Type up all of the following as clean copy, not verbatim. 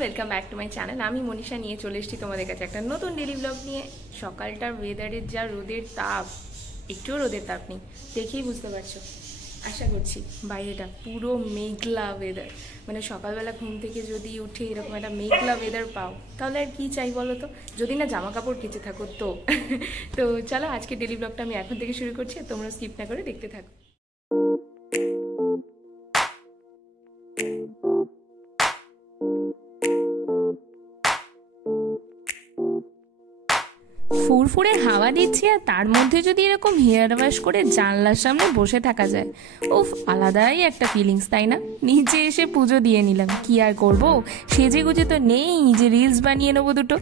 Welcome back to my channel. আমি মনীষা নিয়ে চলে এসেছি তোমাদের কাছে একটা নতুন ডেলি ব্লগ নিয়ে। সকালটার ওয়েদারের যা রোদের তাপ, একটুও রোদের তাপ নেই, দেখেই বুঝতে পারছো। আশা করছি বাইরেটা পুরো মেঘলা ওয়েদার, মানে সকালবেলা ঘুম থেকে যদি উঠে এরকম একটা মেঘলা ওয়েদার পাও তাহলে আর কি চাই বলো তো, যদি না জামা কাপড় কেচে থাকো তো। তো চলো আজকে ডেলি ব্লগটা আমি এখন থেকে শুরু করছি, তোমরা স্কিপ না করে দেখতে থাকো। ফুরফুরে হাওয়া দিচ্ছে আর তার মধ্যে যদি এরকম হেয়ার ওয়াশ করে জানলার সামনে বসে থাকা যায়, উফ আলাদাই একটা ফিলিংস, তাই না? নিচে এসে পুজো দিয়ে নিলাম, কি আর করবো, সেজে গুজে তো নেই যে রিলস বানিয়ে নেবো দুটো।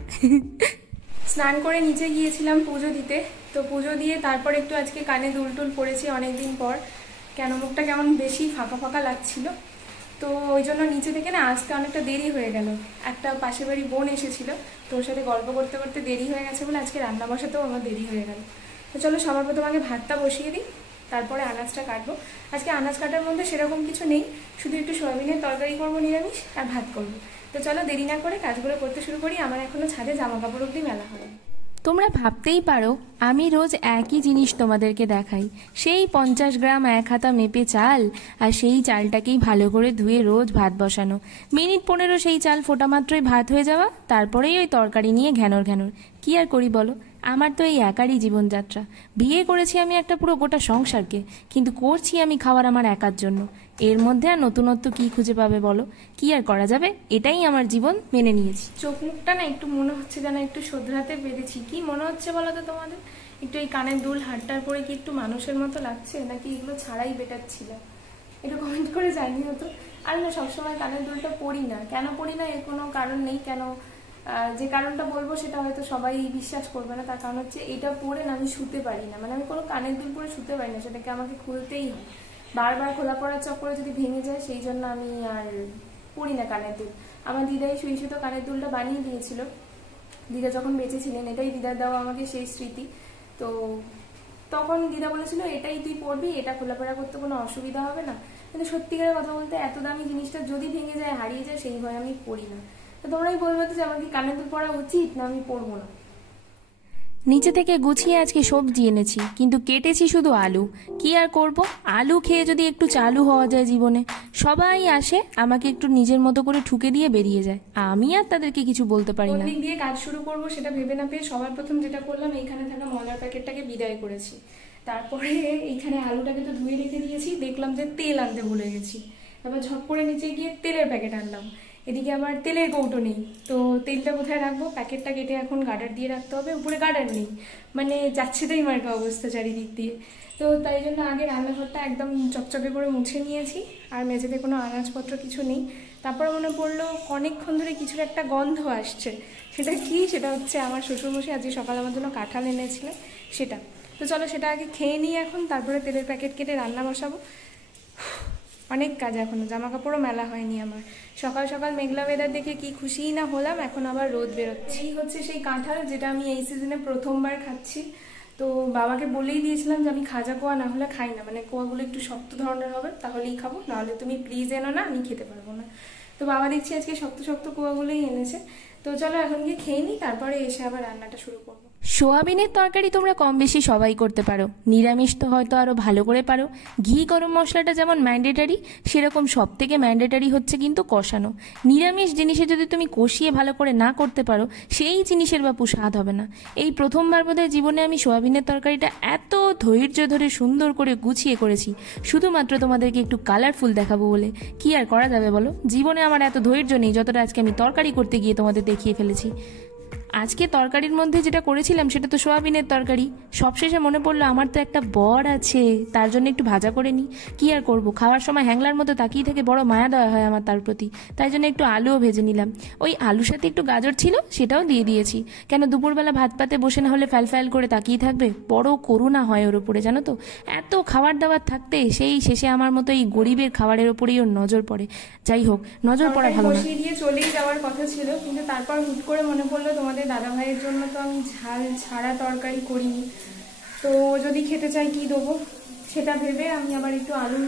স্নান করে নিচে গিয়েছিলাম পুজো দিতে, তো পুজো দিয়ে তারপর একটু আজকে কানে দুল টুল পড়েছি অনেকদিন পর, কেন মুখটা কেমন বেশি ফাঁকা ফাঁকা লাগছিল, তো ওই জন্য নিচে থেকে না আসতে অনেকটা দেরি হয়ে গেল। একটা পাশের বাড়ি বোন এসেছিল, তো ওর সাথে গল্প করতে করতে দেরি হয়ে গেছে বলে আজকে রান্না বসাতেও আমার দেরি হয়ে গেল। তো চলো সবার প্রথম আগে ভাতটা বসিয়ে দিই, তারপরে আনাজটা কাটবো। আজকে আনাজ কাটার মধ্যে সেরকম কিছু নেই, শুধু একটু সয়াবিনের তরকারি করবো নিরামিষ, আর ভাত করবো। তো চলো দেরি না করে কাজগুলো করতে শুরু করি, আমার এখনো ছাদে জামা কাপড় অবধি মেলা হবে। তোমরা ভাবতেই পারো আমি রোজ একই জিনিস তোমাদেরকে দেখাই, সেই 50 গ্রাম 1 হাতা মেপে চাল, আর সেই চালটাকেই ভালো করে ধুয়ে রোজ ভাত বসানো, মিনিট 15 সেই চাল ফোটা মাত্রই ভাত হয়ে যাওয়া, তারপরেই ওই তরকারি নিয়ে ঘ্যানর ঘ্যানর। কি আর করি বলো, আমার তো এই একারই জীবনযাত্রা। বিয়ে করেছি আমি একটা পুরো গোটা সংসারকে, কিন্তু করছি আমি খাওয়ার আমার একার জন্য। এর মধ্যে আর নতুনত্ব কি খুঁজে পাবে বলো, কি আর করা যাবে, এটাই আমার জীবন, মেনে নিয়েছি। চোখ মুখটা না একটু মনে হচ্ছে যেন একটু শোধরাতে পেরেছি। কি মনে হচ্ছে বলো তো তোমাদের? একটু এই কানের দুল হাটটার পরে কি একটু মানুষের মতো লাগছে, নাকি এগুলো ছাড়াই বেটার ছিল? একটু কমেন্ট করে জানিও তো। আর না সবসময় কানের দুলটা পরি না, কেন পরি না এর কোনো কারণ নেই। কেন, যে কারণটা বলবো সেটা হয়তো সবাই বিশ্বাস করবে না, তার কারণ হচ্ছে এটা পরে না আমি শুতে পারি না, মানে আমি কোনো কানের দুল পরে শুতে পারি না, সেটাকে আমাকে খুলতেই হয়। বারবার খোলা পড়ার চক্করে যদি ভেঙে যায়, সেই জন্য আমি আর পরি না কানের দুল। আমার দিদাই সুই সুতো কানের দুলটা বানিয়ে দিয়েছিল, দিদা যখন বেঁচে ছিলেন, এটাই দিদার দেওয়া আমাকে সেই স্মৃতি। তো তখন দিদা বলেছিল এটাই তুই পরবি, এটা খোলাপড়া করতে কোনো অসুবিধা হবে না। কিন্তু সত্যিকারের কথা বলতে এত দামি জিনিসটা যদি ভেঙে যায়, হারিয়ে যায়, সেই ভয় আমি পড়ি না। তো তোমরাই বলবে যে আমার কি কানের দুল পরা উচিত, না আমি পরবো না। নিচে থেকে গুছিয়ে আজকে সবজি এনেছি, কিন্তু কেটেছি শুধু আলু। কি আর করব, আলু খেয়ে যদি একটু চালু হওয়া যায় জীবনে। সবাই আসে আমাকে একটু নিজের মতো করে ঠুকে দিয়ে বেরিয়ে যায়, আমি আর তাদেরকে কিছু বলতে পারি না। কোন দিক দিয়ে কাজ শুরু করব সেটা ভেবে না পেয়ে সবার প্রথম যেটা করলাম, এইখানে থাকা ময়লার প্যাকেটটাকে বিদায় করেছি। তারপরে এইখানে আলুটাকে তো ধুয়ে রেখে দিয়েছি, দেখলাম যে তেল আনতে ভুলে গেছি। তারপর ঝপ করে নিচে গিয়ে তেলের প্যাকেট আনলাম। এদিকে আবার তেলের কৌটো নেই, তো তেলটা কোথায় রাখবো? প্যাকেটটা কেটে এখন গার্ডার দিয়ে রাখতে হবে, উপরে গার্ডার নেই, মানে যাচ্ছে তাই মার্কা অবস্থা চারিদিক দিয়ে। তো তাই জন্য আগে রান্নাঘরটা একদম চকচকে করে মুছে নিয়েছি, আর মেঝেতে কোনো আনাজপত্র কিছু নেই। তারপর মনে পড়লো অনেকক্ষণ ধরে কিছুর একটা গন্ধ আসছে, সেটা কি? সেটা হচ্ছে আমার শ্বশুরমশাই আজকে সকালে আমার জন্য কাঁঠাল এনেছিলেন, সেটা। তো চলো সেটা আগে খেয়ে নিই এখন, তারপরে তেলের প্যাকেট কেটে রান্না বসাবো। অনেক কাজ এখনো, জামা কাপড়ও মেলা হয়নি আমার। সকাল সকাল মেঘলা ওয়েদার দেখে কি খুশিই না হলাম, এখন আবার রোদ বেরোচ্ছে। এই হচ্ছে সেই কাঁঠাল যেটা আমি এই সিজনে প্রথমবার খাচ্ছি। তো বাবাকে বলেই দিয়েছিলাম যে আমি খাজা কোয়া না হলে খাই না, মানে কোয়াগুলো একটু শক্ত ধরনের হবে তাহলেই খাবো, নাহলে তুমি প্লিজ এনো না, আমি খেতে পারবো না। তো বাবা দেখছি আজকে শক্ত শক্ত কোয়াগুলোই এনেছে। তো চলো এখন গিয়ে খেয়ে নিই, তারপরে এসে আবার রান্নাটা শুরু করবো। সোয়াবিনের তরকারি তোমরা কম বেশি সবাই করতে পারো, নিরামিষ তো হয়তো আরও ভালো করে পারো। ঘি গরম মশলাটা যেমন ম্যান্ডেটারি, সেরকম সব থেকে ম্যান্ডেটারি হচ্ছে কিন্তু কষানো। নিরামিষ জিনিসে যদি তুমি কষিয়ে ভালো করে না করতে পারো, সেই জিনিসের বাপু স্বাদ হবে না। এই প্রথমবার বোধহয় জীবনে আমি সোয়াবিনের তরকারিটা এত ধৈর্য ধরে সুন্দর করে গুছিয়ে করেছি, শুধুমাত্র তোমাদেরকে একটু কালারফুল দেখাবো বলে। কি আর করা যাবে বলো, জীবনে আমার এত ধৈর্য নেই যতটা আজকে আমি তরকারি করতে গিয়ে তোমাদের দেখিয়ে ফেলেছি। আজকে তরকারির মধ্যে যেটা করেছিলাম সেটা তো সোয়াবিনের তরকারি। সবশেষে মনে পড়লো আমার তো একটা বর আছে, তার জন্য একটু ভাজা করে নিই। কী আর করবো, খাওয়ার সময় হ্যাংলার মতো তাকিয়ে থেকে বড় মায়া দেওয়া হয় আমার তার প্রতি। তাই জন্য একটু আলুও ভেজে নিলাম। ওই আলুর সাথে একটু গাজর ছিল, সেটাও দিয়ে দিয়েছি। কেন দুপুরবেলা ভাত পাতে বসে না হলে ফ্যাল করে তাকিয়ে থাকবে? বড় করুণা হয় ওর উপরে, জানো তো। এত খাবার দাবার থাকতে সেই শেষে আমার মতো এই গরিবের খাবারের ওপরেই ওর নজর পড়ে। যাই হোক, নজর পড়া ভালো না। দিয়ে চলেই যাওয়ার কথা ছিল, কিন্তু তারপর হুট করে মনে পড়লো তোমাদের দাদা ভাইয়ের জন্য তো আমি ঝাল ছাড়া তরকারি করিনি, তো যদি খেতে চাই কি দেবো সেটা ভেবে আমি আবার একটু আলু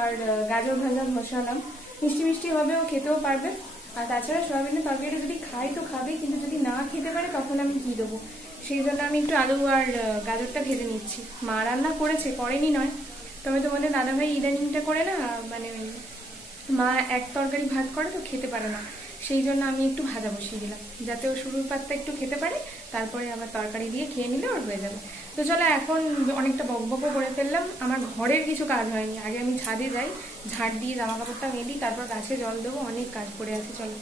আর গাজর ভাজা বসালাম। মিষ্টি মিষ্টি হবে, ও খেতেও পারবে। আর তাছাড়া সয়াবিনের তরকারি যদি খাই তো খাবে, কিন্তু যদি না খেতে পারে তখন আমি কি দেবো, সেই জন্য আমি একটু আলু আর গাজরটা ভেজে নিচ্ছি। মা রান্না করেছে, করেনি নয়, তবে তোমাদের দাদাভাই ইদানিংটা করে না, মানে মা এক তরকারি ভাত করে তো খেতে পারে না, সেই জন্য আমি একটু ভাজা বসিয়ে দিলাম যাতে ও শুরুর পাতটা একটু খেতে পারে, তারপরে আবার তরকারি দিয়ে খেয়ে নিলে ওর হয়ে যাবে। তো চলো, এখন অনেকটা বকবকও করে ফেললাম, আমার ঘরের কিছু কাজ হয়নি। আগে আমি ছাদে যাই, ঝাড় দিয়ে জামা কাপড়টা মেলি, তারপর গাছে জল দেবো, অনেক কাজ পড়ে আছে। চলো।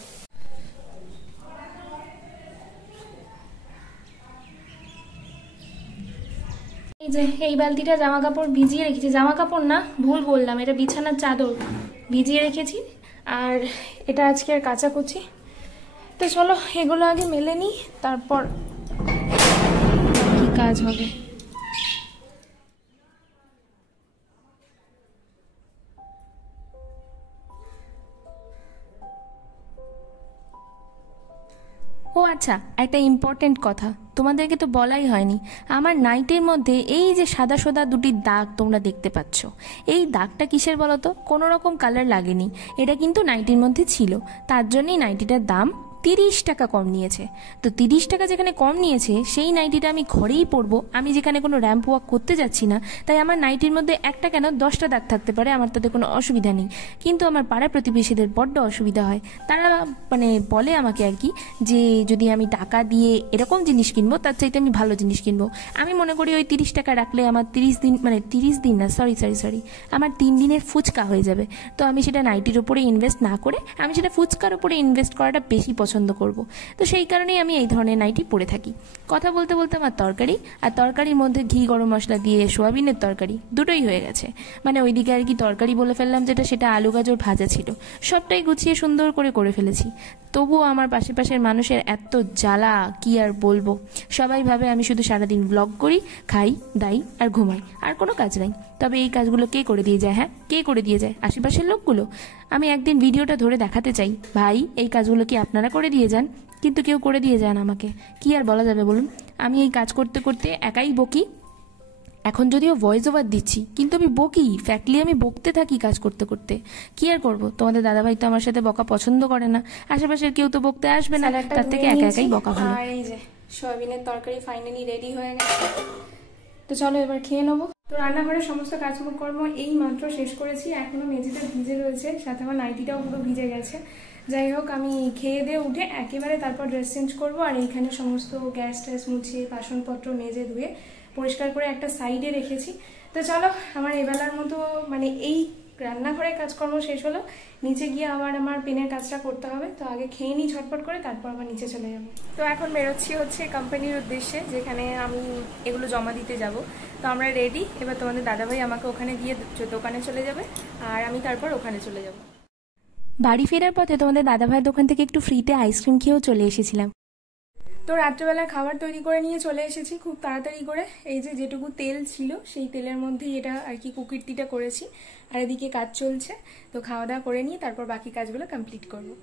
এই যে এই বালতিটা জামা কাপড় ভিজিয়ে রেখেছি, জামা কাপড় না, ভুল বললাম, এটা বিছানার চাদর ভিজিয়ে রেখেছি। আর এটা আজকে আর কাচাকুচি। তো চলো এগুলো আগে মেলে নিই, তারপর কি কাজ হবে। ও আচ্ছা, একটা ইম্পর্টেন্ট কথা তোমাদেরকে তো বলাই হয়নি। আমার নাইটের মধ্যে এই যে সাদা সাদা দুটি দাগ তোমরা দেখতে পাচ্ছ, এই দাগটা কিসের বলো তো? কোনো রকম কালার লাগেনি, এটা কিন্তু নাইটির মধ্যে ছিল। তার জন্যই নাইটিটার দাম 30 টাকা কম নিয়েছে। তো 30 টাকা যেখানে কম নিয়েছে, সেই নাইটিটা আমি ঘরেই পরবো, আমি যেখানে কোনো র্যাম্প ওয়াক করতে যাচ্ছি না। তাই আমার নাইটির মধ্যে একটা কেন 10টা দাগ থাকতে পারে, আমার তাতে কোনো অসুবিধা নেই। কিন্তু আমার পাড়া প্রতিবেশীদের বড্ড অসুবিধা হয়। তারা মানে বলে আমাকে আর কি, যে যদি আমি টাকা দিয়ে এরকম জিনিস কিনবো তার চাইতে আমি ভালো জিনিস কিনবো। আমি মনে করি ওই 30 টাকা রাখলে আমার 30 দিন, মানে 30 দিন না, সরি আমার 3 দিনের ফুচকা হয়ে যাবে। তো আমি সেটা নাইটির ওপরে ইনভেস্ট না করে আমি সেটা ফুচকার ওপরে ইনভেস্ট করাটা বেশি পছন্দ করব। তো সেই কারণেই আমি এই ধরনের নাইটি পরে থাকি। কথা বলতে বলতে আমার তরকারি, আর তরকারির মধ্যে ঘি গরম মশলা দিয়ে সোয়াবিনের তরকারি দুটোই হয়ে গেছে। মানে ওইদিকে আর কি তরকারি বলে ফেললাম যেটা, সেটা আলু গাজর ভাজা ছিল। সবটাই গুছিয়ে সুন্দর করে ফেলেছি। তবুও আমার পাশের মানুষের এত জ্বালা, কি আর বলবো। সবাই ভাবে আমি শুধু সারাদিন ব্লগ করি, খাই দাই আর ঘুমাই, আর কোনো কাজ নাই। তবে এই কাজগুলো কে করে দিয়ে যায়? হ্যাঁ, কে করে দিয়ে যায়? আশেপাশের লোকগুলো। আমি একদিন ভিডিওটা ধরে দেখাতে চাই, ভাই এই কাজগুলো কি আপনারা করে দিয়ে যান? কিন্তু কেউ করে দিয়ে যান আমাকে, কি আর বলা যাবে বলুন। আমি এই কাজ করতে করতে একাই বকি। এখন যদিও ভয়েস ওভার দিচ্ছি, কিন্তু আমি বকি, ফ্যাক্টলি আমি বকতে থাকি কাজ করতে করতে। কি আর করবো, তোমাদের দাদাভাই তো আমার সাথে বকা পছন্দ করে না, আশেপাশের কেউ তো বকতে আসবে না, তার থেকে একাই বকা ভালো। আর এই যে সয়াবিনের তরকারি ফাইনালি রেডি হয়ে গেছে, তো চলো এবার খেয়ে নেবো। তো রান্নাঘরের সমস্ত কাজকর্ম এই মাত্র শেষ করেছি, এখনো মেঝেটা ভিজে রয়েছে, সাথে আমার নাইটিটাও পুরো ভিজে গেছে। যাই হোক, আমি খেয়ে দিয়ে উঠে একেবারে তারপর ড্রেস চেঞ্জ করবো, আর এইখানে সমস্ত গ্যাস ট্যাস মুছিয়ে বাসনপত্র মেজে ধুয়ে পরিষ্কার করে একটা সাইডে রেখেছি। তো চলো, আমার এবেলার মতো মানে এই রান্নাঘরের কাজকর্ম শেষ হলো। নিচে গিয়ে আবার আমার পেনের কাজটা করতে হবে, তো আগে খেয়ে নিই ঝটপট করে, তারপর আবার নিচে চলে যাবো। তো এখন বেরোচ্ছি হচ্ছে কোম্পানির উদ্দেশ্যে, যেখানে আমি এগুলো জমা দিতে যাব। তো আমরা রেডি, এবার তোমাদের দাদাভাই আমাকে ওখানে দিয়ে দোকানে চলে যাবে, আর আমি তারপর ওখানে চলে যাব। বাড়ি ফেরার পথে তোমাদের দাদাভাইয়ের দোকান থেকে একটু ফ্রিতে আইসক্রিম খেয়েও চলে এসেছিলাম। তো রাত্রেবেলা খাবার তৈরি করে নিয়ে চলে এসেছি খুব তাড়াতাড়ি করে। এই যে যেটুকু তেল ছিল সেই তেলের মধ্যেই এটা আর কি কুকিরটিটা করেছি, আর এদিকে কাজ চলছে। তো খাওয়া দাওয়া করে নিয়ে তারপর বাকি কাজগুলো কমপ্লিট করবো।